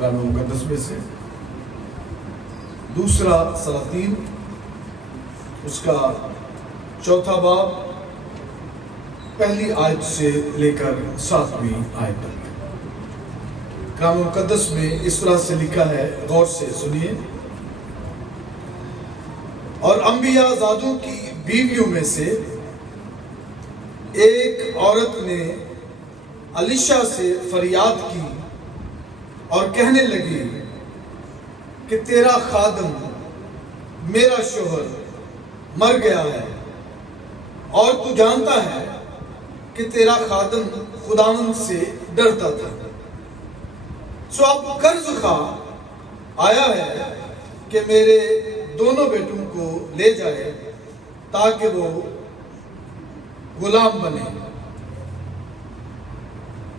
کلام مقدس میں سے دوسرا سلاطین اس کا چوتھا باب پہلی آیت سے لے کر 7ویں آیت تک۔ کلام مقدس میں اس طرح سے لکھا ہے، غور سے سنیے۔ اور انبیاء زادوں کی بیویوں میں سے ایک عورت نے الیشا سے فریاد کی اور کہنے لگی کہ تیرا خادم میرا شوہر مر گیا ہے، اور تو جانتا ہے کہ تیرا خادم خداوند سے ڈرتا تھا، سو اب قرض خواہ آیا ہے کہ میرے دونوں بیٹوں کو لے جائے تاکہ وہ غلام بنے۔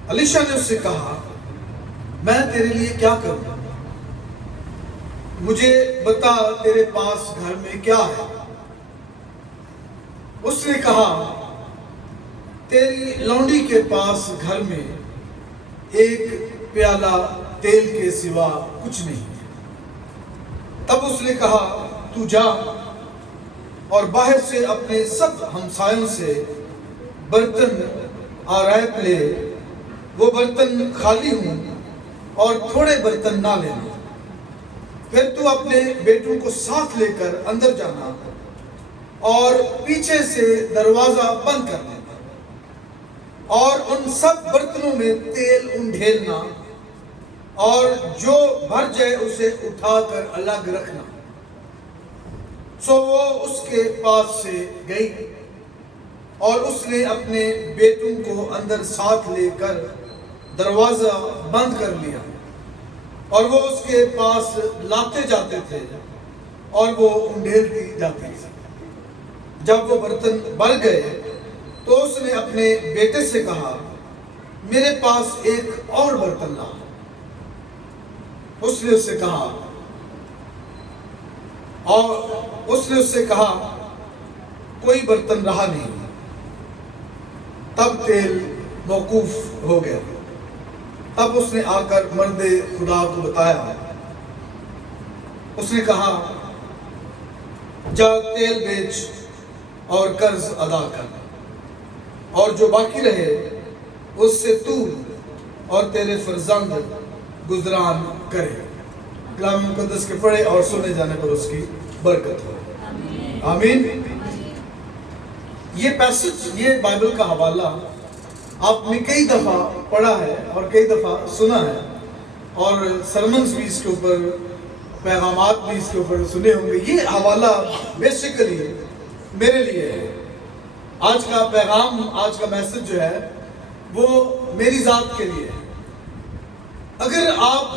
الیشا نے اس سے کہا، میں تیرے لیے کیا کروں؟ مجھے بتا تیرے پاس گھر میں کیا ہے؟ اس نے کہا، تیری لونڈی کے پاس گھر میں ایک پیالہ تیل کے سوا کچھ نہیں ہے۔ تب اس نے کہا، تو جا اور باہر سے اپنے سب ہمسایوں سے برتن آرائب لے، وہ برتن خالی ہوں اور تھوڑے برتن نہ لینا۔ پھر تو اپنے بیٹوں کو ساتھ لے کر اندر جانا اور پیچھے سے دروازہ بند کر دینا، اور ان سب برتنوں میں تیل انڈھیلنا، اور جو بھر جائے اسے اٹھا کر الگ رکھنا۔ سو وہ اس کے پاس سے گئی اور اس نے اپنے بیٹوں کو اندر ساتھ لے کر دروازہ بند کر لیا، اور وہ اس کے پاس لاتے جاتے تھے اور وہ انڈھیلتی جاتی تھی۔ جب وہ برتن بھر گئے تو اس نے اپنے بیٹے سے کہا، میرے پاس ایک اور برتن لا۔ اس نے اس سے کہا کوئی برتن رہا نہیں۔ تب تیل موقوف ہو گیا۔ تب اس نے آ کر مرد خدا کو بتایا۔ اس نے کہا، جا تیل بیچ اور قرض ادا کر، اور جو باقی رہے اس سے تو اور تیرے فرزند گزران کرے۔ کلام مقدس کے پڑھے اور سنے جانے پر اس کی برکت ہو۔ آمین۔ یہ پیسج، یہ بائبل کا حوالہ آپ نے کئی دفعہ پڑھا ہے اور کئی دفعہ سنا ہے، اور سرمنز بھی اس کے اوپر، پیغامات بھی اس کے اوپر سنے ہوں گے۔ یہ حوالہ بیسیکلی میرے لیے ہے۔ آج کا پیغام، آج کا میسج جو ہے وہ میری ذات کے لیے ہے۔ اگر آپ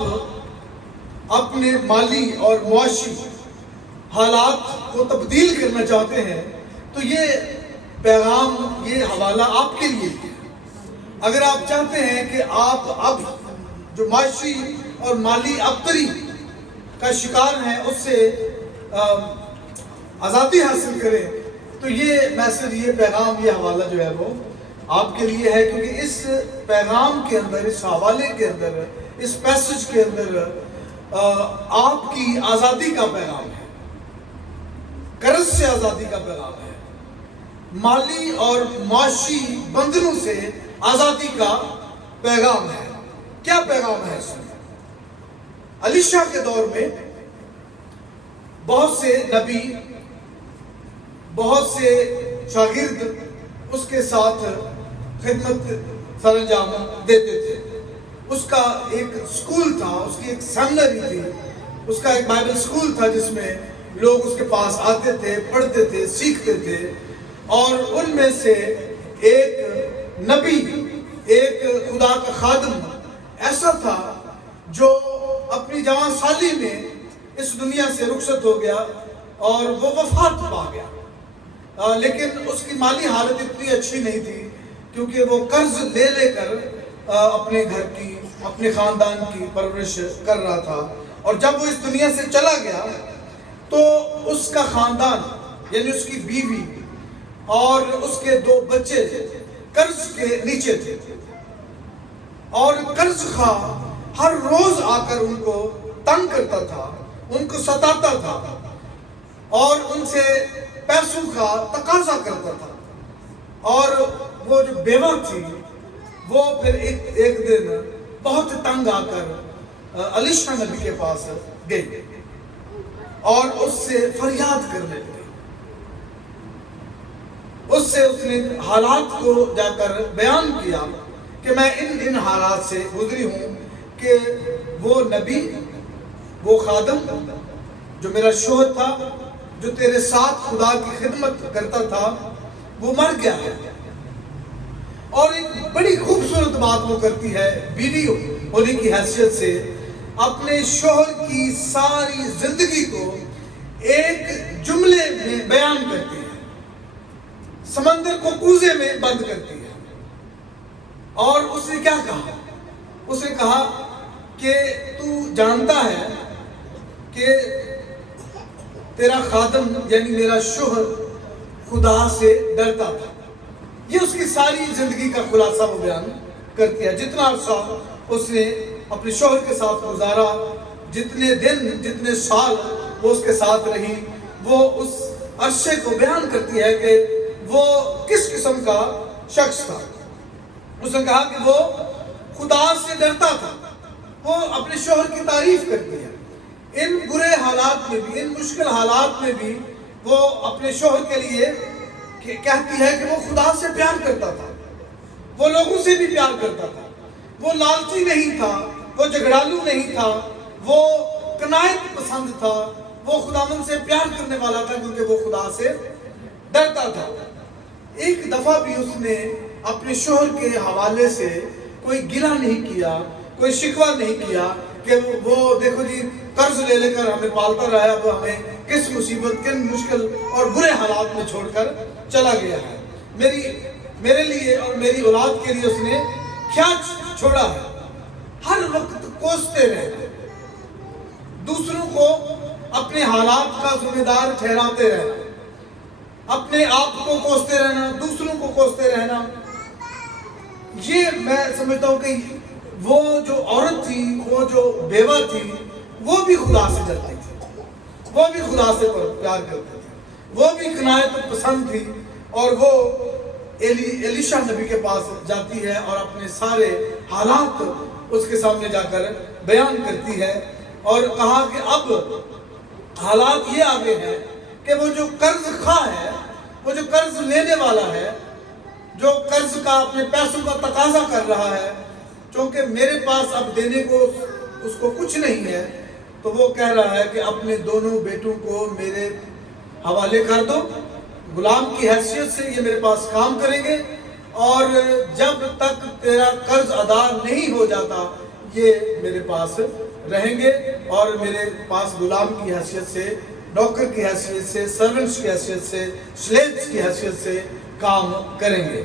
اپنے مالی اور معاشی حالات کو تبدیل کرنا چاہتے ہیں تو یہ پیغام، یہ حوالہ آپ کے لیے ہے۔ اگر آپ چاہتے ہیں کہ آپ اب جو معاشی اور مالی ابتری کا شکار ہیں اس سے آزادی حاصل کریں تو یہ میسج، یہ پیغام، یہ حوالہ جو ہے وہ آپ کے لیے ہے، کیونکہ اس پیغام کے اندر، اس حوالے کے اندر، اس پیسج کے اندر آپ کی آزادی کا پیغام ہے، قرض سے آزادی کا پیغام ہے، مالی اور معاشی بندھنوں سے آزادی کا پیغام ہے۔ کیا پیغام ہے اس میں؟ الیشا کے دور میں بہت سے نبی، بہت سے شاگرد اس کے ساتھ خدمت سر انجام دیتے تھے۔ اس کا ایک سکول تھا، اس کی ایک سیمنری تھی، اس کا ایک بائبل سکول تھا جس میں لوگ اس کے پاس آتے تھے، پڑھتے تھے، سیکھتے تھے، اور ان میں سے ایک نبی، ایک خدا کا خادم ایسا تھا جو اپنی جوان سالی میں اس دنیا سے رخصت ہو گیا اور وہ وفات پا گیا، لیکن اس کی مالی حالت اتنی اچھی نہیں تھی کیونکہ وہ قرض لے لے کر اپنے گھر کی، اپنے خاندان کی پرورش کر رہا تھا، اور جب وہ اس دنیا سے چلا گیا تو اس کا خاندان، یعنی اس کی بیوی اور اس کے 2 بچے قرض کے نیچے تھے، اور قرض خواہ ہر روز آ کر ان کو تنگ کرتا تھا، ان کو ستاتا تھا اور ان سے پیسوں کا تقاضا کرتا تھا. اور وہ جو بیوہ تھی وہ پھر ایک دن بہت تنگ آ کر الیشا نبی کے پاس گئی اور اس سے فریاد کرنے لگی. اس نے حالات کو جا کر بیان کیا کہ میں ان حالات سے گزری ہوں کہ وہ نبی، وہ خادم جو میرا شوہر تھا، جو تیرے ساتھ خدا کی خدمت کرتا تھا، وہ مر گیا ہے. اور ایک بڑی خوبصورت بات وہ کرتی ہے بیوی ہونے کی حیثیت سے، اپنے شوہر کی ساری زندگی کو ایک جملے میں بیان کرتی ہے، سمندر کو کوزے میں بند کرتی ہے. اور اس نے کیا کہا؟ اس نے کہا کہ تو جانتا ہے کہ تیرا خادم یعنی میرا شوہر خدا سے ڈرتا تھا. یہ اس کی ساری زندگی کا خلاصہ وہ بیان کرتی ہے. جتنا عرصہ اس نے اپنے شوہر کے ساتھ گزارا، جتنے دن، جتنے سال وہ اس کے ساتھ رہی، وہ اس عرصے کو بیان کرتی ہے کہ وہ کس قسم کا شخص تھا. اس نے کہا کہ وہ خدا سے ڈرتا تھا. وہ اپنے شوہر کی تعریف کرتی ہے. ان برے حالات میں بھی، ان مشکل حالات میں بھی وہ اپنے شوہر کے لیے کہتی ہے کہ وہ خدا سے پیار کرتا تھا، وہ لوگوں سے بھی پیار کرتا تھا، وہ لالچی نہیں تھا، وہ جھگڑالو نہیں تھا، وہ قناعت پسند تھا، وہ خداوند سے پیار کرنے والا تھا کیونکہ وہ خدا سے ڈرتا تھا. ایک دفعہ بھی اس نے اپنے شوہر کے حوالے سے کوئی گلہ نہیں کیا، کوئی شکوہ نہیں کیا کہ وہ دیکھو جی قرض لے کر ہمیں پالتا رہا ہے، اب ہمیں کس مصیبت، کن مشکل اور برے حالات میں چھوڑ کر چلا گیا ہے. میرے لیے اور میری اولاد کے لیے اس نے کیا چھوڑا ہے؟ ہر وقت کوستے رہنا، دوسروں کو اپنے حالات کا ذمہ دار ٹھہراتے رہنا، اپنے آپ کو کوستے رہنا، دوسروں کو کوستے رہنا. یہ میں سمجھتا ہوں کہ وہ جو عورت تھی، وہ جو بیوہ تھی، وہ بھی خدا سے ڈرتی تھی، وہ بھی خدا سے پیار کرتی تھی، وہ بھی قناعت پسند تھی. اور وہ الیشا نبی کے پاس جاتی ہے اور اپنے سارے حالات اس کے سامنے جا کر بیان کرتی ہے اور کہا کہ اب حالات یہ آگے ہیں کہ وہ جو قرض خواہ ہے، وہ جو قرض لینے والا ہے، جو قرض کا اپنے پیسوں کا تقاضا کر رہا ہے، چونکہ میرے پاس اب دینے کو اس کو کچھ نہیں ہے، تو وہ کہہ رہا ہے کہ اپنے دونوں بیٹوں کو میرے حوالے کر دو، غلام کی حیثیت سے یہ میرے پاس کام کریں گے، اور جب تک تیرا قرض ادا نہیں ہو جاتا یہ میرے پاس رہیں گے اور میرے پاس غلام کی حیثیت سے، نوکر کی حیثیت سے، سرونٹس کی حیثیت سے، سلیوز کی حیثیت سے کام کریں گے.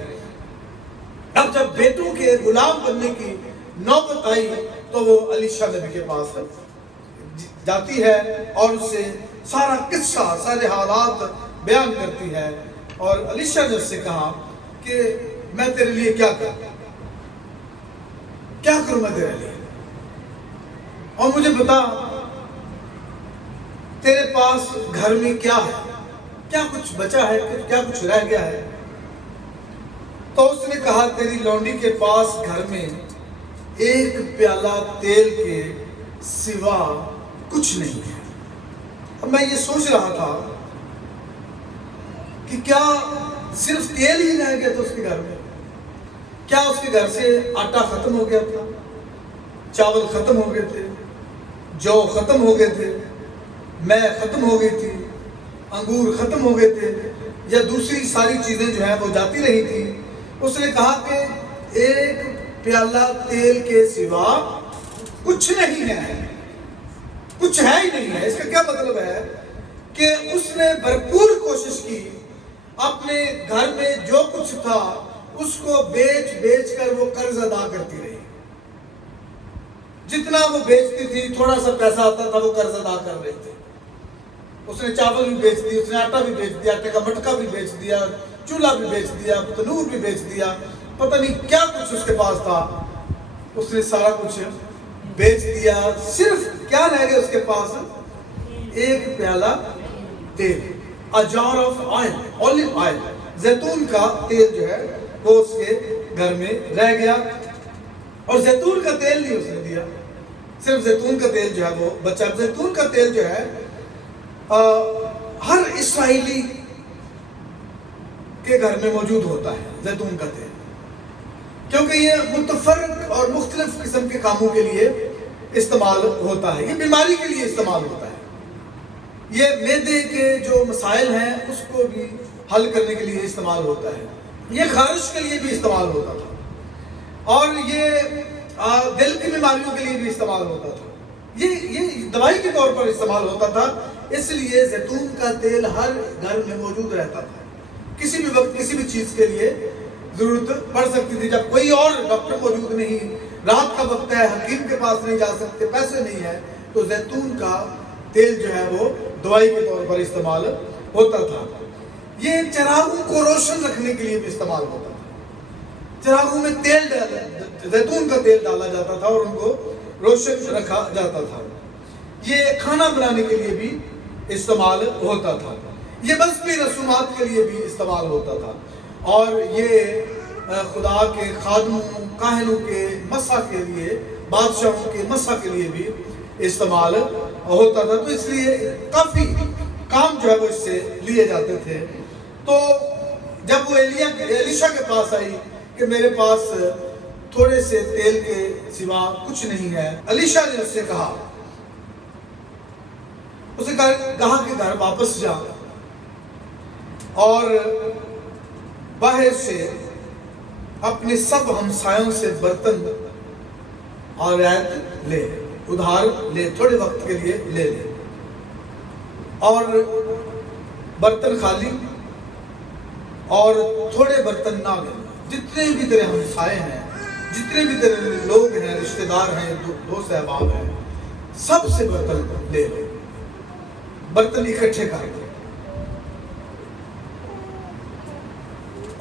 اب جب بیٹوں کے غلام بننے کی نوبت آئی تو وہ الیشا نبی کے پاس جاتی ہے اور اس سے سارا قصہ، سارے حالات بیان کرتی ہے. اور الیشا نے اس سے کہا کہ میں تیرے لیے کیا کروں، کیا کروں میں تیرے لیے، اور مجھے بتا تیرے پاس گھر میں کیا ہے، کیا کچھ بچا ہے، کیا کچھ رہ گیا ہے. تو اس نے کہا تیری لونڈی کے پاس گھر میں ایک پیالہ تیل کے سوا کچھ نہیں ہے. اب میں یہ سوچ رہا تھا کہ کیا صرف تیل ہی رہ گیا تھا اس کے گھر میں؟ کیا اس کے گھر سے آٹا ختم ہو گیا تھا، چاول ختم ہو گئے تھے، جو ختم ہو گئے تھے، میں ختم ہو گئی تھی، انگور ختم ہو گئے تھے، یا دوسری ساری چیزیں جو ہیں وہ جاتی رہی تھی. اس نے کہا کہ ایک پیالہ تیل کے سوا کچھ نہیں ہے، کچھ ہے ہی نہیں ہے. اس کا کیا مطلب ہے کہ اس نے بھرپور کوشش کی، اپنے گھر میں جو کچھ تھا اس کو بیچ کر وہ قرض ادا کرتی رہی. جتنا وہ بیچتی تھی تھوڑا سا پیسہ آتا تھا وہ قرض ادا کر رہی تھی. اس نے چاول بھی بیچ دی، اس نے آٹا بھی بیچ دیا، آٹے کا مٹکا بھی بیچ دیا، چولہا بھی بیچ دیا، تنور بھی بیچ دیا، پتہ نہیں کیا کچھ اس کے پاس تھا، اس نے سارا کچھ بیچ دیا. صرف کیا رہ گیا اس کے پاس؟ ایک پیالہ تیل. A jar of oil, olive oil. زیتون کا تیل جو ہے وہ اس کے گھر میں رہ گیا. اور زیتون کا تیل نہیں اس نے دیا, صرف زیتون کا تیل جو ہے وہ بچا. زیتون کا تیل جو ہے ہر اسرائیلی کے گھر میں موجود ہوتا ہے زیتون کا تیل, کیونکہ یہ متفرق اور مختلف قسم کے کاموں کے لیے استعمال ہوتا ہے. یہ بیماری کے لیے استعمال ہوتا ہے, یہ معدے کے جو مسائل ہیں اس کو بھی حل کرنے کے لیے استعمال ہوتا ہے, یہ خارش کے لیے بھی استعمال ہوتا تھا, اور یہ دل کی بیماریوں کے لیے بھی استعمال ہوتا تھا. یہ دوائی کے طور پر استعمال ہوتا تھا. اس لیے زیتون کا تیل ہر گھر میں موجود رہتا تھا. کسی بھی وقت کسی بھی چیز کے لیے ضرورت پڑ سکتی تھی. جب کوئی اور ڈاکٹر موجود نہیں, رات کا وقت ہے, حکیم کے پاس نہیں جا سکتے, پیسے نہیں ہیں, تو زیتون کا تیل جو ہے وہ دوائی کے طور پر استعمال ہوتا تھا. یہ چراغوں کو روشن رکھنے کے لیے بھی استعمال ہوتا تھا. چراغوں میں زیتون کا تیل ڈالا جاتا تھا اور ان کو روشن رکھا جاتا تھا. یہ کھانا بنانے کے لیے بھی استعمال ہوتا تھا. یہ مذہبی رسومات کے لیے بھی استعمال ہوتا تھا, اور یہ خدا کے خادموں, کاہنوں کے مسح کے لیے, بادشاہوں کے مسح کے لیے بھی استعمال ہوتا تھا. تو اس لیے کافی کام جو ہے وہ اس سے لیے جاتے تھے. تو جب وہ ایلیشا کے پاس آئی کہ میرے پاس تھوڑے سے تیل کے سوا کچھ نہیں ہے, ایلیشا نے اس سے کہا, اسے کہا کہ گھر واپس جا اور باہر سے اپنے سب ہمسایوں سے برتن اور عید لے, ادھار لے, تھوڑے وقت کے لیے لے لے, اور برتن خالی اور تھوڑے برتن نہ لے. جتنے بھی تیرے ہمسائے ہیں, جتنے بھی تیرے لوگ ہیں, رشتہ دار ہیں, دوست احباب ہیں, سب سے برتن لے لے, برتن اکٹھے کر دے,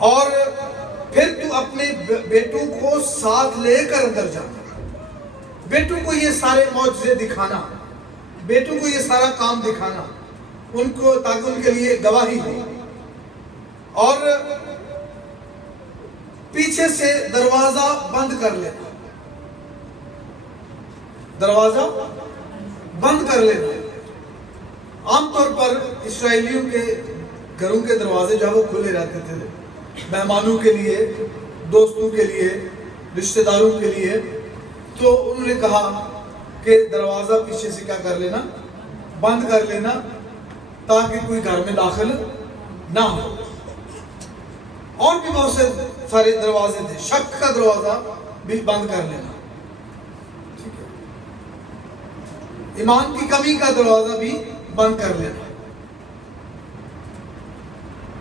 اور پھر تو اپنے بیٹوں کو ساتھ لے کر اندر جانا. بیٹوں کو یہ سارے معجزے دکھانا, بیٹوں کو یہ سارا کام دکھانا, ان کو تاکہ ان کے لیے گواہی ہو. اور پیچھے سے دروازہ بند کر لینا, دروازہ بند کر لینا. عام طور پر اسرائیلیوں کے گھروں کے دروازے جو ہے وہ کھلے رہتے تھے, مہمانوں کے لیے, دوستوں کے لیے, رشتہ داروں کے لیے. تو انہوں نے کہا کہ دروازہ پیچھے سے کیا کر لینا, بند کر لینا, تاکہ کوئی گھر میں داخل نہ ہو. اور بھی بہت سے سارے دروازے تھے, شک کا دروازہ بھی بند کر لینا, ٹھیک ہے, ایمان کی کمی کا دروازہ بھی بند کر لینا,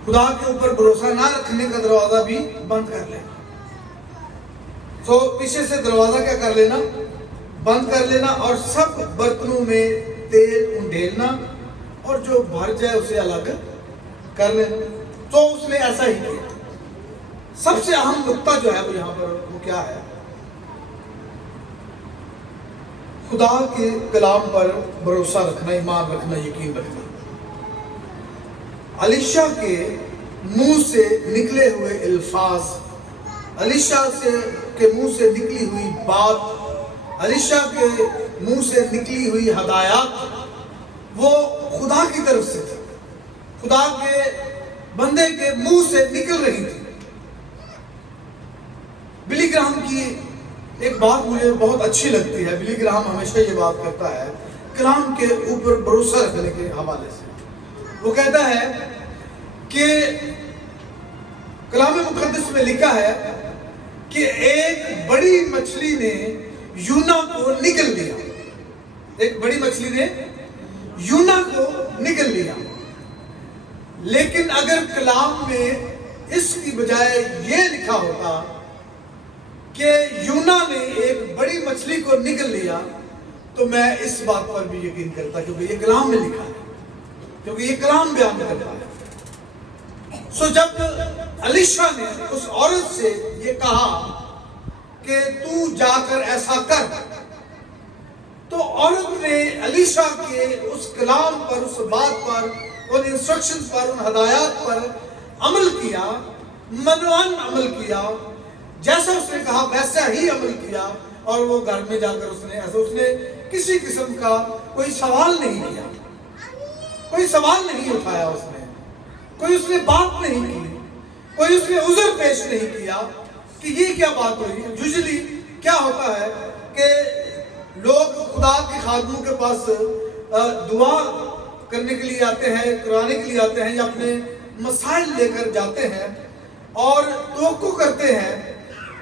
خدا کے اوپر بھروسہ نہ رکھنے کا دروازہ بھی بند کر لینا. تو پیچھے سے دروازہ کیا کر لینا, بند کر لینا, اور سب برتنوں میں تیل انڈیلنا, اور جو بھر جائے اسے الگ کر لینا. تو اس نے ایسا ہی کیا. سب سے اہم نقطہ جو ہے وہ یہاں پر وہ کیا ہے, خدا کے کلام پر بھروسہ رکھنا, ایمان رکھنا, یقین رکھنا. ایلیشا کے منہ سے نکلے ہوئے الفاظ, ایلیشا کے منہ سے نکلی ہوئی بات, ایلیشا کے منہ سے نکلی ہوئی ہدایات, وہ خدا کی طرف سے تھی, خدا کے بندے کے منہ سے نکل رہی تھی. بلی گراہم کی ایک بات مجھے بہت اچھی لگتی ہے. بلی گراہم ہمیشہ یہ بات کرتا ہے کلام کے اوپر بھروسہ رکھنے کے حوالے سے. وہ کہتا ہے کہ کلام مقدس میں لکھا ہے کہ ایک بڑی مچھلی نے یونا کو نگل لیا, ایک بڑی مچھلی نے یونا کو نگل لیا. لیکن اگر کلام میں اس کی بجائے یہ لکھا ہوتا کہ یونا نے ایک بڑی مچھلی کو نگل لیا, تو میں اس بات پر بھی یقین کرتا, کیونکہ یہ کلام میں لکھا ہے, کیونکہ یہ کلام بیان کرتا ہے. سو جب ایلیشا نے اس عورت سے یہ کہا کہ تو جا کر ایسا کر, تو عورت نے الیشا کے اس کلام پر، اس بات پر، ان انسٹرکشنز پر، ان ہدایات پر عمل کیا، منوان عمل کیا، جیسا اس نے کہا ویسا ہی عمل کیا، اور وہ گھر میں جا کر اس نے کسی قسم کا کوئی سوال نہیں کیا، کوئی سوال نہیں اٹھایا، اس نے بات نہیں کی، کوئی اس نے عذر پیش نہیں کیا کہ یہ کیا بات ہوئی۔ یوزلی کیا ہوتا ہے کہ لوگ خدا کے خادموں کے پاس دعا کرنے کے لیے آتے ہیں، کرانے کے لیے آتے ہیں، یا اپنے مسائل لے کر جاتے ہیں اور توقع کرتے ہیں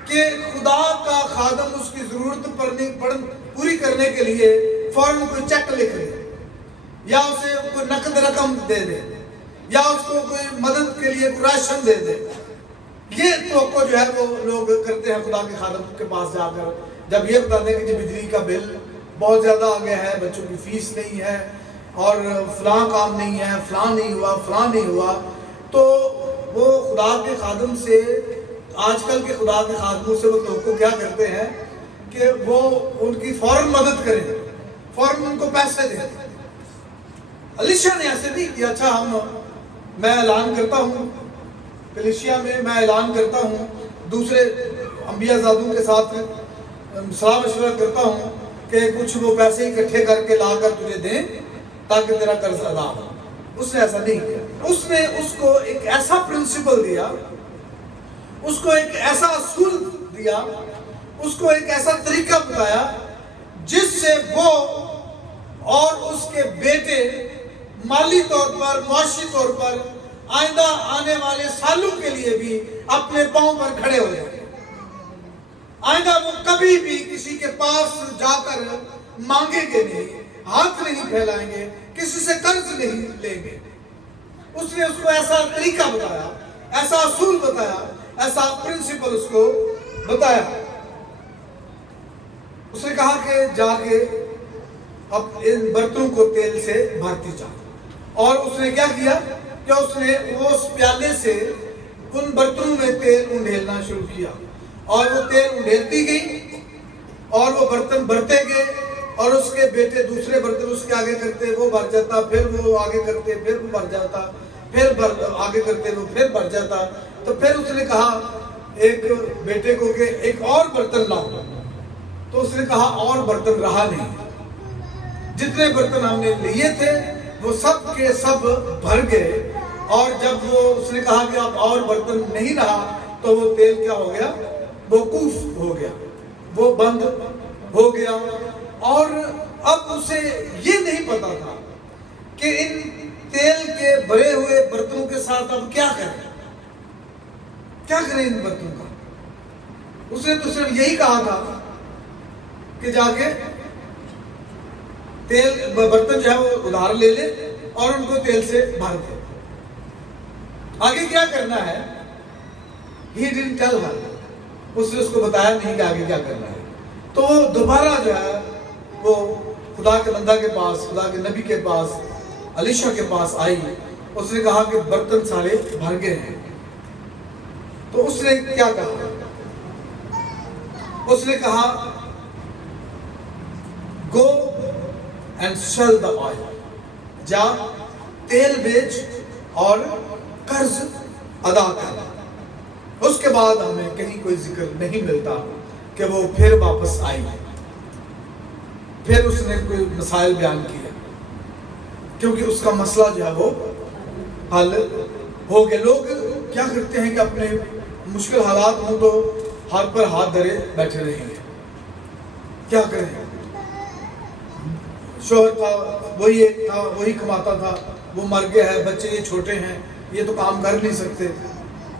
کہ خدا کا خادم اس کی ضرورت پوری کرنے کے لیے فوراً کوئی چیک لکھ دے، یا اسے کوئی نقد رقم دے دے، یا اس کو کوئی مدد کے لیے کوئی راشن دے دے۔ یہ توقع جو ہے وہ لوگ کرتے ہیں خدا کے خادم کے پاس جا کر، جب یہ بتا دیں کہ جی بجلی کا بل بہت زیادہ آ گیا ہے، بچوں کی فیس نہیں ہے، اور فلاں کام نہیں ہے، فلاں نہیں ہوا، تو وہ خدا کے خادم سے، آج کل کے خدا کے خادموں سے وہ توقع کیا کرتے ہیں کہ وہ ان کی فوراً مدد کریں، فوراً ان کو پیسے دیں۔ الیشا نے ایسے نہیں کیا۔ اچھا میں اعلان کرتا ہوں کلیسیا میں، میں اعلان کرتا ہوں دوسرے انبیاء زادوں کے ساتھ صلاح مشورہ کرتا ہوں کہ کچھ وہ پیسے اکٹھے کر کے لا کر تجھے دیں تاکہ تیرا قرض ادا ہو۔ اس نے ایسا نہیں کیا۔ اس نے اس کو ایک ایسا پرنسپل دیا، اس کو ایک ایسا اصول دیا، اس کو ایک ایسا طریقہ بتایا جس سے وہ اور اس کے بیٹے مالی طور پر، معاشی طور پر آئندہ آنے والے سالوں کے لیے بھی اپنے پاؤں پر کھڑے ہو جائیں۔ آئندہ وہ کبھی بھی کسی کے پاس جا کر مانگیں گے نہیں، ہاتھ نہیں پھیلائیں گے، کسی سے قرض نہیں لیں گے۔ اس نے اس کو ایسا طریقہ بتایا، ایسا اصول بتایا، ایسا پرنسپل اس کو بتایا۔ اس نے کہا کہ جا کے اب ان برتنوں کو تیل سے بھرتی جا، اور اس نے کیا کیا کہ اس نے اس پیالے سے ان برتنوں میں تیل انڈھیلنا شروع کیا، اور وہ تیل انڈھیلتی گئی اور وہ برتن بھرتے گئے، اور اس کے بیٹے دوسرے برتن اس کے آگے کرتے، وہ بھر جاتا، پھر وہ آگے کرتے، پھر وہ بھر جاتا، پھر آگے کرتے، وہ پھر بھر جاتا۔ تو پھر اس نے کہا ایک بیٹے کو کہ ایک اور برتن لاؤ، تو اس نے کہا اور برتن رہا نہیں، جتنے برتن ہم نے لیے تھے وہ سب کے سب بھر گئے، اور جب وہ اس نے کہا کہ اب اور برتن نہیں رہا تو وہ تیل کیا ہو گیا، موقوف ہو گیا، وہ بند ہو گیا۔ اور اب اسے یہ نہیں پتا تھا کہ ان تیل کے بھرے ہوئے برتنوں کے ساتھ اب کیا کریں ان برتنوں کا۔ اس نے تو صرف یہی کہا تھا کہ جا کے تیل برتن جو ہے وہ ادھار لے لے اور ان کو تیل سے بھر دے۔ آگے کیا کرنا ہے he didn't tell her، اس نے اس کو بتایا نہیں کہ آگے کیا کرنا ہے۔ تو وہ دوبارہ جو ہے وہ خدا کے بندہ کے پاس، خدا کے نبی کے پاس، الیشا کے پاس آئی۔ اس نے کہا کہ برتن سارے بھر گئے ہیں۔ تو اس نے کیا کہا؟ اس نے کہا go and sell the oil، جا تیل بیچ اور قرض ادا کر۔ اس کے بعد ہمیں کہیں کوئی ذکر نہیں ملتا کہ وہ پھر واپس آئی، پھر اس نے کوئی مسائل بیان کیا، کیونکہ اس کا مسئلہ جو ہے وہ حل ہو گیا۔ لوگ کیا کرتے ہیں کہ اپنے مشکل حالات ہوں تو ہاتھ پر ہاتھ دھرے بیٹھے رہیں گے، کیا کریں؟ شوہر تھا، وہی ایک تھا، وہی کماتا تھا، وہ مر گیا ہے، بچے یہ چھوٹے ہیں، یہ تو کام کر نہیں سکتے،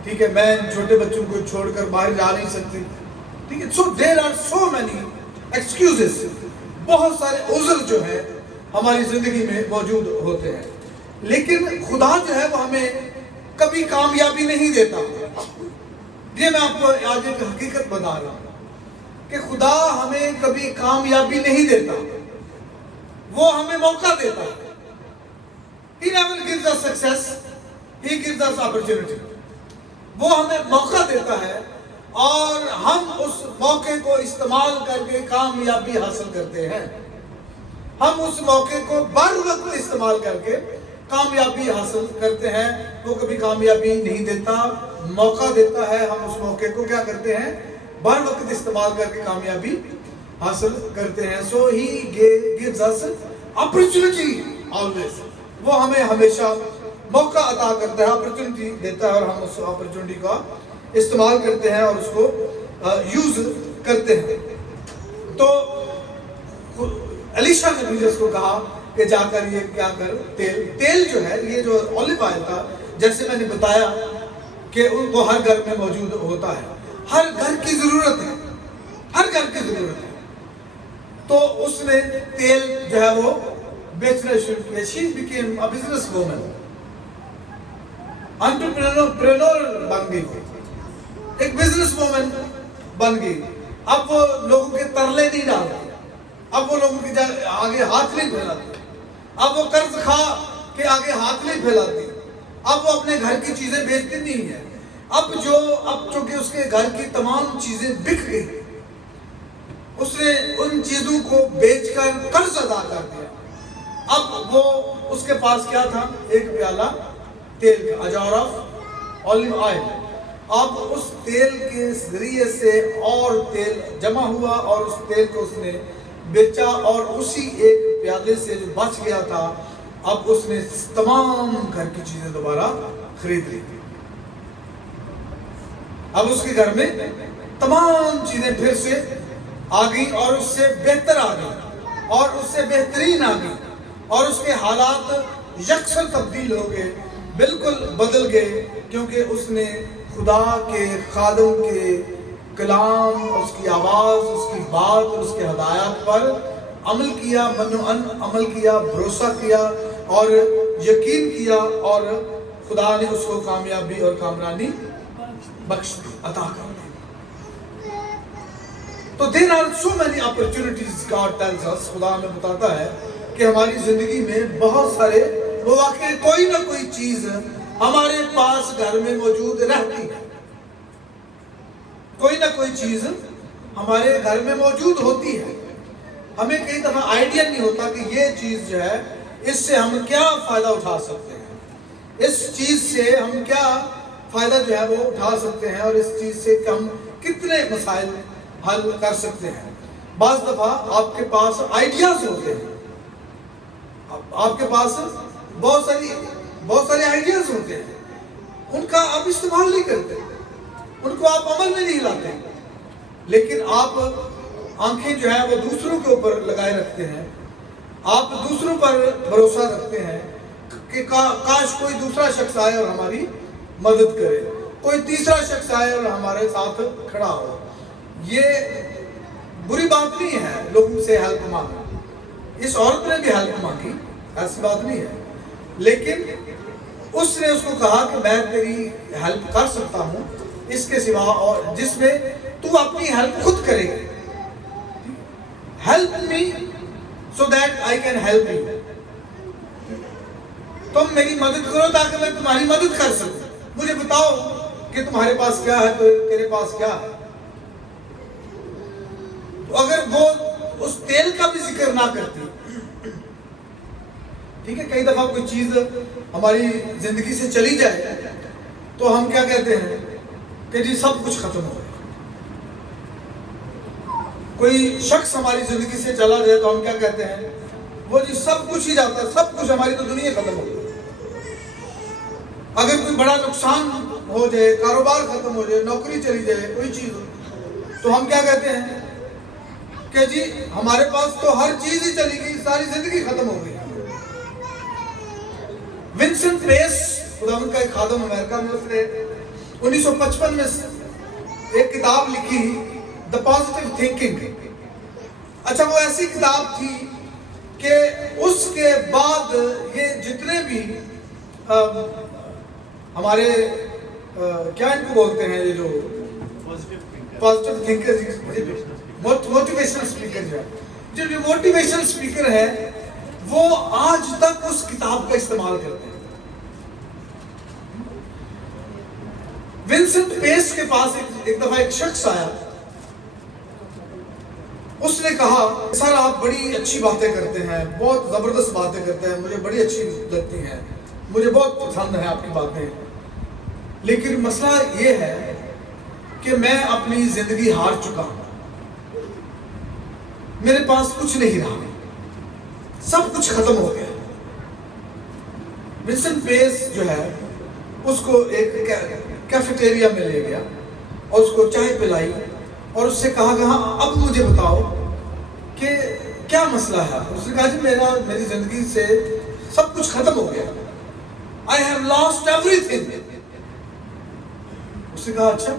ٹھیک ہے، میں چھوٹے بچوں کو چھوڑ کر باہر جا نہیں سکتی، ٹھیک ہے۔ So there are so many excuses، بہت سارے عذر جو ہیں ہماری زندگی میں موجود ہوتے ہیں، لیکن خدا جو ہے وہ ہمیں کبھی کامیابی نہیں دیتا۔ یہ میں آپ کو آج ایک حقیقت بتا رہا ہوں کہ خدا ہمیں کبھی کامیابی نہیں دیتا، وہ ہمیں موقع دیتا ہے۔ He never gives us success, he gives us opportunity۔ وہ ہمیں موقع دیتا ہے اور ہم اس موقع کو استعمال کر کے کامیابی حاصل کرتے ہیں۔ ہم اس موقع کو بر وقت استعمال کر کے کامیابی حاصل کرتے ہیں. وہ کبھی کامیابی نہیں دیتا، موقع دیتا ہے. ہم اس موقع کو کیا کرتے ہیں؟ بر وقت استعمال کر کے کامیابی حاصل کرتے ہیں. So he gives us opportunity always. وہ ہمیں ہمیشہ موقع عطا کرتا ہے، اپرچونٹی دیتا ہے، اور ہم اس اپرچونٹی کا استعمال کرتے ہیں اور اس کو یوز کرتے ہیں. تو الیشا نے بھی اس کو کہا کہ جا کر یہ کیا کر، تیل جو ہے، یہ جو اولیو آئل تھا، جیسے میں نے بتایا کہ وہ ہر گھر میں موجود ہوتا ہے، ہر گھر کی ضرورت ہے، ہر گھر کی ضرورت ہے. تو اس نے تیل جو ہے وہ بیچنا شروع کیا. She became a business woman. Entrepreneur بن گئی، ایک بزنس وومن بن گئی. اب وہ لوگوں کے ترلے نہیں ڈالتی، اب وہ لوگوں کے آگے ہاتھ نہیں پھیلاتی، اب وہ قرض کھا کے آگے ہاتھ نہیں پھیلاتی، اب وہ اپنے گھر کی چیزیں بیچتی نہیں ہے. اب چونکہ اس کے گھر کی تمام چیزیں بک گئی، اس نے ان چیزوں کو بیچ کر قرض ادا کر دیا. اب وہ اس کے پاس کیا تھا؟ ایک پیالہ تیل کا، اجار آف اولیو آئل. اب اس تیل کے ذریعے سے اور تیل جمع ہوا اور اس تیل کو اس نے بیچا، اور اسی ایک پیالے سے جو بچ گیا تھا اب اس نے تمام گھر کی چیزیں دوبارہ خرید لی. اب اس کے گھر میں تمام چیزیں پھر سے آ گئی، اور اس سے بہتر آ گئی، اور اس سے بہترین آ گئی، اور اس کے حالات یکسر تبدیل ہو گئے، بالکل بدل گئے، کیونکہ اس نے خدا کے خادم کے کلام، اس کی آواز، اس کی بات اور اس کے ہدایات پر عمل کیا، عمل کیا، بھروسہ کیا اور یقین کیا، اور خدا نے اس کو کامیابی اور کامرانی بخش دی، عطا کر دی. تو there are so many opportunities God tells us. خدا ہمیں بتاتا ہے کہ ہماری زندگی میں بہت سارے مواقع، کوئی نہ کوئی چیز ہمارے پاس گھر میں موجود رہتی ہے، کوئی نہ کوئی چیز ہمارے گھر میں موجود ہوتی ہے. ہمیں کئی دفعہ آئیڈیا نہیں ہوتا کہ یہ چیز جو ہے اس سے ہم کیا فائدہ اٹھا سکتے ہیں، اس چیز سے ہم کیا فائدہ جو ہے وہ اٹھا سکتے ہیں، اور اس چیز سے ہم کتنے مسائل حل کر سکتے ہیں. بعض دفعہ آپ کے پاس آئیڈیاز ہوتے ہیں، آپ کے پاس بہت سارے آئیڈیاز ہوتے ہیں، ان کا آپ استعمال نہیں کرتے، ان کو آپ عمل میں نہیں لاتے، لیکن آپ آنکھیں جو ہے وہ دوسروں کے اوپر لگائے رکھتے ہیں، آپ دوسروں پر بھروسہ رکھتے ہیں کہ کاش کوئی دوسرا شخص آئے اور ہماری مدد کرے، کوئی تیسرا شخص آئے اور ہمارے ساتھ کھڑا ہو. یہ بری بات نہیں ہے لوگوں سے ہیلپ مانگنا. اس عورت نے بھی ہیلپ مانگی، ایسی بات نہیں ہے، لیکن اس نے اس کو کہا کہ میں تیری ہیلپ کر سکتا ہوں اس کے سوا، اور جس میں تو اپنی ہیلپ خود کرے گی. Help me so that I can help you. تم میری مدد کرو تاکہ میں تمہاری مدد کر سکوں. مجھے بتاؤ کہ تمہارے پاس کیا ہے، تو تیرے پاس کیا ہے. تو اگر وہ اس تیل کا بھی ذکر نہ کرتی، ٹھیک ہے، کئی دفعہ کوئی چیز ہماری زندگی سے چلی جائے تو ہم کیا کہتے ہیں کہ جی سب کچھ ختم ہو گیا. کوئی شخص ہماری زندگی سے چلا جائے تو ہم کیا کہتے ہیں، وہ جی سب کچھ ہی جاتا ہے، سب کچھ، ہماری تو دنیا ختم ہو گئی. اگر کوئی بڑا نقصان ہو جائے، کاروبار ختم ہو جائے، نوکری چلی جائے، کوئی چیز ہو، تو ہم کیا کہتے ہیں کہ جی ہمارے پاس تو ہر چیز ہی چلی گئی، ساری زندگی ختم ہو گئی. ونسنٹ پیس، خداوند کا ایک خادم امریکہ میں، اس نے 1955 میں ایک کتاب لکھی، The Positive Thinking. اچھا، وہ ایسی کتاب تھی کہ اس کے بعد یہ جتنے بھی ہمارے کیا ان کو بولتے ہیں، یہ جو پازیٹیو تھنکر، موٹیویشنل اسپیکر، جو موٹیویشنل اسپیکر ہے وہ آج تک اس کتاب کا استعمال کرتے ہیں. ونسنٹ پیس کے پاس ایک دفعہ ایک شخص آیا اس نے کہا سر آپ بڑی اچھی باتیں کرتے ہیں، بہت زبردست باتیں کرتے ہیں، مجھے بڑی اچھی لگتی ہیں، مجھے بہت پسند ہیں آپ کی باتیں، لیکن مسئلہ یہ ہے کہ میں اپنی زندگی ہار چکا ہوں، میرے پاس کچھ نہیں رہا، سب کچھ ختم ہو گیا۔ ونسنٹ پیس جو ہے اس کو ایک کیفیٹیریا میں لے گیا اور اس کو چائے پلائی اور اس سے کہا کہ ہاں اب مجھے بتاؤ کہ کیا مسئلہ ہے۔ اس نے کہا جی میری زندگی سے سب کچھ ختم ہو گیا، I have lost everything۔ اس نے کہا اچھا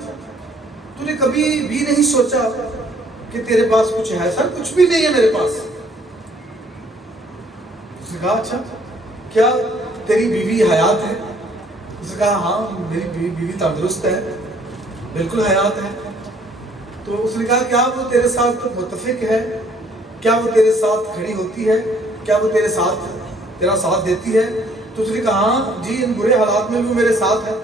تو نے کبھی بھی نہیں سوچا کہ تیرے پاس کچھ ہے؟ سر کچھ بھی نہیں ہے میرے پاس۔ اس نے کہا اچھا کیا تیری بیوی حیات ہے؟ اس نے کہا ہاں میری بیوی تندرست ہے، بالکل حیات ہے۔ تو اس نے کہا کیا وہ تیرے ساتھ متفق ہے؟ کیا وہ تیرے ساتھ کھڑی ہوتی ہے؟ کیا وہ تیرا ساتھ دیتی ہے؟ تو اس نے کہا ہاں جی ان برے حالات میں بھی میرے ساتھ ہے۔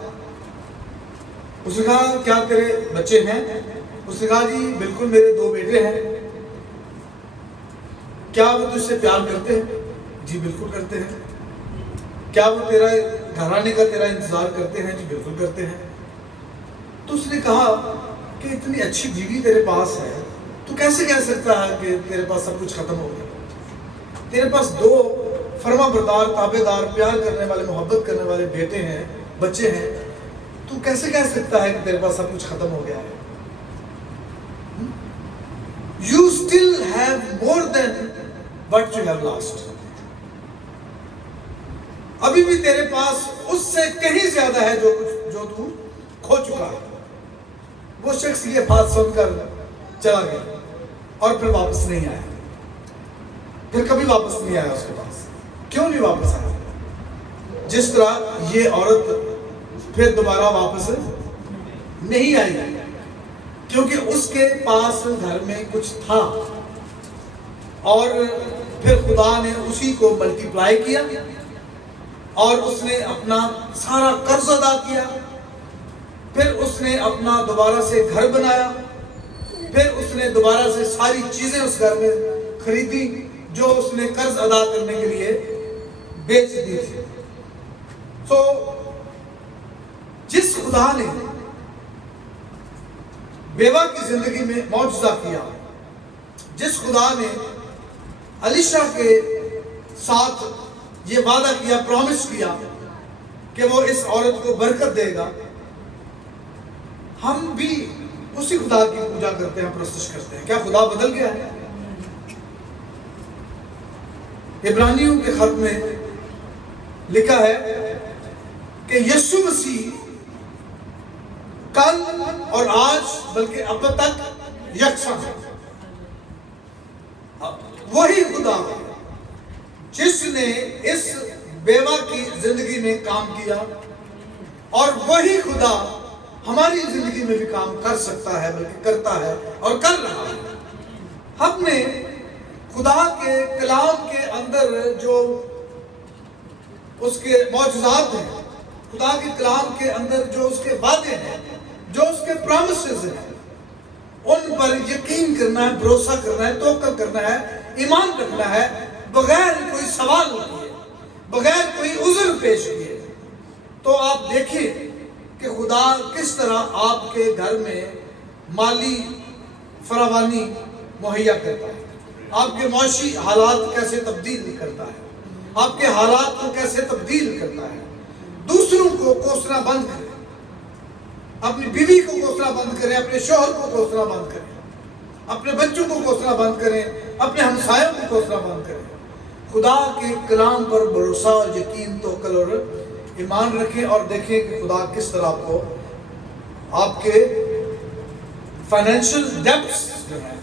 اس نے کہا کیا تیرے بچے ہیں؟ اس نے کہا جی بالکل میرے 2 بیٹے ہیں۔ کیا وہ تجھ سے پیار کرتے ہیں؟ جی بالکل کرتے ہیں۔ کیا وہ تیرا گھر آنے کا تیرا انتظار کرتے ہیں؟ جی بالکل کرتے ہیں۔ تو اس نے کہا کہ اتنی اچھی بیوی تیرے پاس ہے تو کیسے کہہ سکتا ہے کہ تیرے پاس سب کچھ ختم ہو گیا؟ تیرے پاس 2 فرما بردار، تابع دار، پیار کرنے والے، محبت کرنے والے بیٹے ہیں، بچے ہیں، تو کیسے کہہ سکتا ہے کہ تیرے پاس سب کچھ ختم ہو گیا ہے؟ You still have more than what you have lost۔ ابھی بھی تیرے پاس اس سے کہیں زیادہ ہے جو تو کھو چکا ہے۔ وہ شخص یہ بات سن کر چلا گیا اور پھر واپس نہیں آیا، پھر کبھی واپس نہیں آیا اس کے پاس۔ کیوں نہیں واپس آیا؟ جس طرح یہ عورت پھر دوبارہ واپس نہیں آئی، کیونکہ اس کے پاس گھر میں کچھ تھا اور پھر خدا نے اسی کو ملٹی پلائی کیا اور اس نے اپنا سارا قرض ادا کیا، پھر اس نے اپنا دوبارہ سے گھر بنایا، پھر اس نے دوبارہ سے ساری چیزیں اس گھر میں خریدی جو اس نے قرض ادا کرنے کے لیے بیچ دی تھی۔ تو جس خدا نے بیوہ کی زندگی میں معجزہ کیا، جس خدا نے الیشا کے ساتھ یہ وعدہ کیا، پرومس کیا کہ وہ اس عورت کو برکت دے گا، ہم بھی اسی خدا کی پوجا کرتے ہیں، پرستش کرتے ہیں۔ کیا خدا بدل گیا ہے؟ عبرانیوں کے خط میں لکھا ہے کہ یسوع مسیح کل اور آج بلکہ اب تک یکساں ہے۔ وہی خدا جس نے اس بیوہ کی زندگی میں کام کیا، اور وہی خدا ہماری زندگی میں بھی کام کر سکتا ہے، بلکہ کرتا ہے اور کر رہا ہے۔ ہم نے خدا کے کلام کے اندر جو اس کے معجزات ہیں، خدا کے کلام کے اندر جو اس کے وعدے ہیں، جو اس کے پرامسز ہیں، ان پر یقین کرنا ہے، بھروسہ کرنا ہے، توکل کرنا ہے، ایمان رکھنا ہے، بغیر کوئی سوال کیے، بغیر کوئی عذر پیش کیے۔ تو آپ دیکھیں کہ خدا کس طرح آپ کے گھر میں مالی فراوانی مہیا کرتا ہے، آپ کے معاشی حالات کیسے تبدیل کرتا ہے، آپ کے حالات کو کیسے تبدیل کرتا ہے۔ دوسروں کو کوسنا بند کریں، اپنی بیوی کو کوسنا بند کریں، اپنے شوہر کو کوسنا بند کریں، اپنے بچوں کو کوسنا بند کریں، اپنے ہمسایوں کو کوسنا بند کریں۔ خدا کے کلام پر بھروسہ اور یقین، توکل اور ایمان رکھیں اور دیکھیں کہ خدا کس طرح آپ کو آپ کے فائنینشل ڈیبٹس جو ہیں،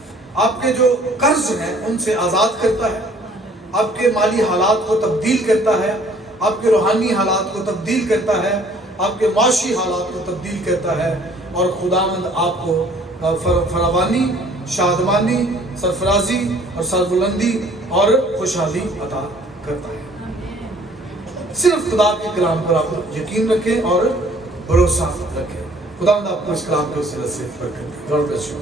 آپ کے جو قرض ہیں ان سے آزاد کرتا ہے، آپ کے مالی حالات کو تبدیل کرتا ہے، آپ کے روحانی حالات کو تبدیل کرتا ہے، آپ کے معاشی حالات کو تبدیل کرتا ہے، اور خداوند آپ کو فراوانی، شادمانی، سرفرازی اور سربلندی اور خوشحالی عطا کرتا ہے۔ صرف خدا کے کلام پر آپ یقین رکھیں اور بھروسہ رکھیں۔ خداوند آپ کو اس کلام کے وسیلے سے برکت دے۔ God bless you.